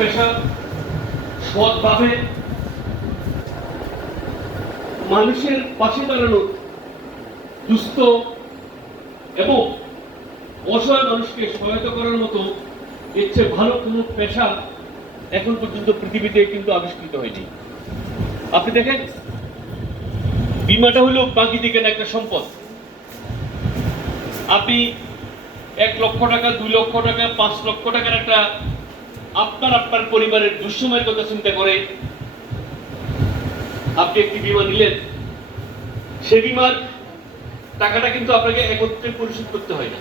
পেশা মানুষের পাশে দাঁড়ানো, দুস্থ এবং অসহায় মানুষকে সহায়তা করার মতো চেয়ে ভালো কোনো পেশা এখন পর্যন্ত পৃথিবীতে কিন্তু আবিষ্কৃত হয়নি। আপনি দেখেন, বিমাটা হলো প্রাকৃতিক একটা সম্পদ। আপনি এক লক্ষ টাকা, দুই লক্ষ টাকা, পাঁচ লক্ষ টাকার একটা আপনার আপনার পরিবারের দুঃসময়ের কথা চিন্তা করে আপনি একটি বিমা নিলেন। সে বিমার টাকাটা কিন্তু আপনাকে একত্রে পরিশোধ করতে হয় না।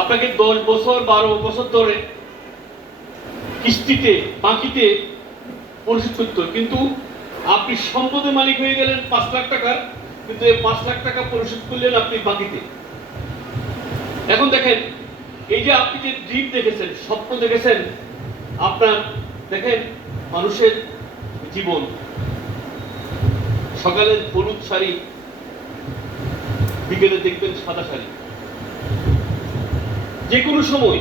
আপনাকে দশ বছর, বারো বছর ধরে কিস্তিতে, বাকিতে পরিশোধ করতে কিন্তু আপনি সম্পদের মালিক হয়ে গেলেন পাঁচ লাখ টাকার, কিন্তু এই পাঁচ লাখ টাকা পরিশোধ করলেন আপনি বাকিতে। এখন দেখেন এই যে আপনি যে ড্রিম দেখেছেন, স্বপ্ন দেখেছেন, আপনার, দেখেন, মানুষের জীবন। সকালের হলুদ শাড়ি, বিকেলে দেখবেন সাদা শাড়ি। যে কোনো সময়,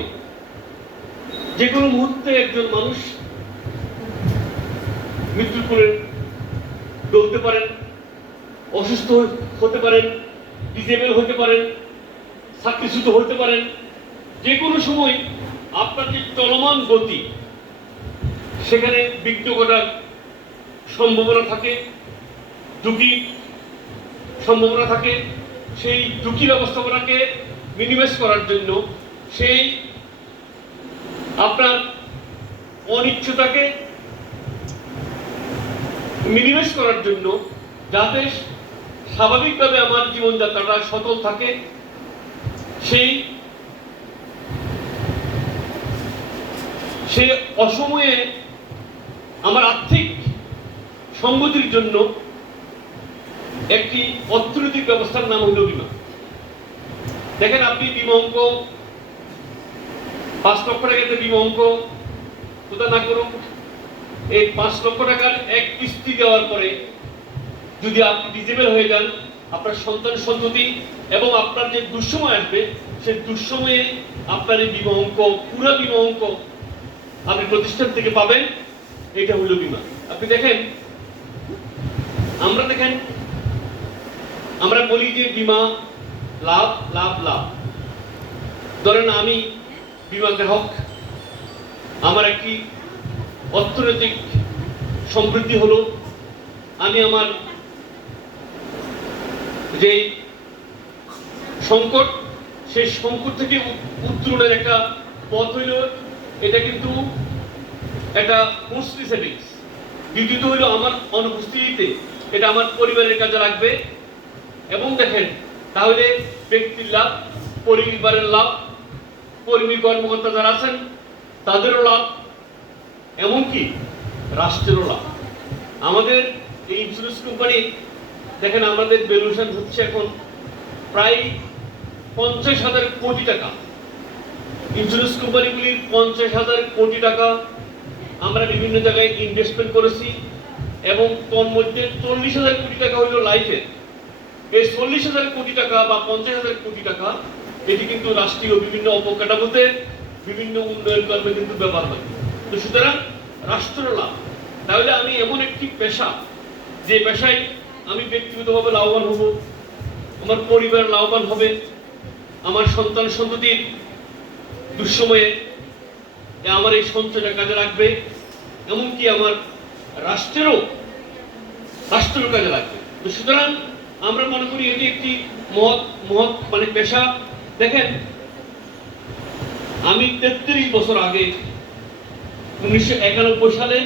যে কোনো মুহূর্তে একজন মানুষ মৃত্যুর করে ডলতে পারেন, অসুস্থ হতে পারেন ডিজেবল হতে পারেন চাকরিচ্যুত হতে পারেন যে কোনো সময় আপনার যে চলমান গতি, সেখানে বিঘ্ন ঘটার সম্ভাবনা থাকে, ঝুঁকি সম্ভাবনা থাকে, সেই ঝুঁকি ব্যবস্থাপনাকে মিনিমাইজ করার জন্য সেই আপনার অনিচ্ছতাকে মিনিমাইজ করার জন্য যাতে স্বাভাবিকভাবে আমার জীবনযাত্রাটা সচল থাকে, সেই সে অসময়ে আমার আর্থিক সংগতির জন্য একটি অর্থনৈতিক ব্যবস্থার নাম হলো বিমা। দেখেন আপনি বিমা অঙ্ক, পাঁচ লক্ষ টাকাতে বিমা অঙ্ক কোথাও না করুন এই পাঁচ লক্ষ টাকার এক কিস্তি দেওয়ার পরে যদি আপনি ডিজেবল হয়ে যান, আপনার সন্তান সন্ততি এবং আপনার যে দুঃসময় আসবে সেই দুঃসময়ে আপনার এই বিমা অঙ্ক, পুরো বিমা অঙ্ক আপনি প্রতিষ্ঠান থেকে পাবেন, এটা হলো বিমা আপনি দেখেন, আমরা দেখেন, আমরা বলি যে বিমা, লাভ লাভ লাভ। ধরেন আমি বিমা গ্রাহক আমার একটি অর্থনৈতিক সমৃদ্ধি হলো, আমি আমার যে সংকট, সেই সংকট থেকে উত্তরণের একটা পথ হইল এটা কিন্তু একটা মুসলি সেটিংস দ্বিতীয়ত হইল আমার অনুপস্থিতিতে, এটা আমার পরিবারের কাজে লাগবে। এবং দেখেন, তাহলে ব্যক্তির লাভ, পরিবারের লাভ, কর্মী, কর্মকর্তা যারা আছেন, তাদেরও লাভ, এমনকি রাষ্ট্রেরও লাভ। আমাদের এই ইন্স্যুরেন্স কোম্পানি, দেখেন আমাদের ভ্যালুয়েশন হচ্ছে এখন প্রায় পঞ্চাশ হাজার কোটি টাকা। ইন্স্যুরেন্স কোম্পানিগুলির পঞ্চাশ হাজার কোটি টাকা আমরা বিভিন্ন জায়গায় ইনভেস্টমেন্ট করেছি এবং তোর মধ্যে চল্লিশ হাজার কোটি টাকা হইল লাইফের এই চল্লিশ হাজার কোটি টাকা বা পঞ্চাশ হাজার কোটি টাকা, এটি কিন্তু রাষ্ট্রীয় বিভিন্ন অবকাঠামোতে বিভিন্ন উন্নয়ন কর্মে কিন্তু ব্যবহার হয়। তো সুতরাং রাষ্ট্র লাভ। তাহলে আমি এমন একটি পেশা, যে পেশায় আমি ব্যক্তিগতভাবে লাভবান হব, আমার পরিবার লাভবান হবে, আমার সন্তান সন্ততির দুঃসময়ে আমার এই সঞ্চয়টা কাজে লাগবে, এমনকি আমার রাষ্ট্রেরও রাষ্ট্রেরও কাজে লাগবে। তো সুতরাং আমরা মনে করি এটি একটি মহৎ মহৎ মানে পেশা। দেখেন, আমি তেত্রিশ বছর আগে উনিশশো একানব্বই সালে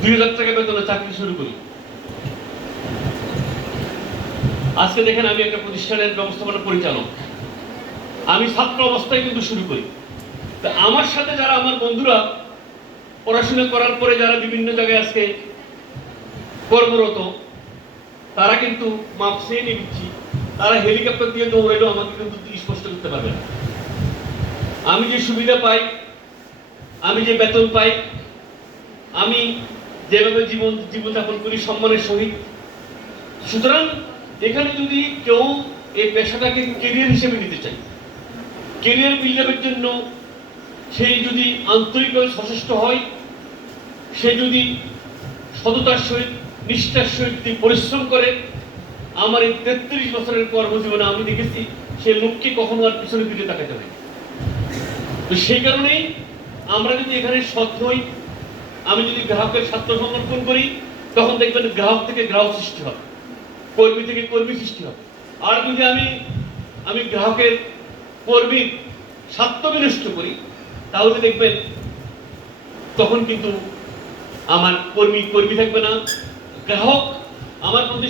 দুই হাজার টাকা বেতনে চাকরি শুরু করি। আজকে দেখেন আমি একটা প্রতিষ্ঠানের ব্যবস্থাপনা পরিচালক। আমি ছাত্র অবস্থায় কিন্তু শুরু করি। তা আমার সাথে যারা আমার বন্ধুরা পড়াশোনা করার পরে যারা বিভিন্ন জায়গায় আজকে কর্মরত, তারা কিন্তু মাপ নিয়ে নিচ্ছি। তারা হেলিকপ্টার দিয়ে দৌড়াইলেও আমাকে কিন্তু স্পষ্ট করতে পারবে না। আমি যে সুবিধা পাই, আমি যে বেতন পাই, আমি যেভাবে জীবন, জীবনযাপন করি, সম্মানের সহিত। সুতরাং এখানে যদি কেউ এই পেশাটাকে কেরিয়ার হিসেবে নিতে চায় কেরিয়ার বিল্ডআপের জন্য সেই যদি আন্তরিকভাবে সচেষ্ট হয়, সে যদি সততার সহিত, নিষ্ঠার সহিত পরিশ্রম করে, আমার এই তেত্রিশ বছরের কর্মজীবনে আমি দেখেছি সে লোককে কখনো আর পিছনে ফিরে তাকাতে হয় তো সেই কারণেই আমরা যদি এখানে সৎ হই, আমি যদি গ্রাহকের স্বার্থ সংরক্ষণ করি, তখন দেখবেন গ্রাহক থেকে গ্রাহক সৃষ্টি হবে, কর্মী থেকে কর্মী সৃষ্টি হবে। আর যদি আমি আমি গ্রাহকের কর্মীর স্বার্থ করি, তাহলে দেখবেন তখন কিন্তু আমার কর্মী কর্মী থাকবে না। গ্রাহক আমার প্রতি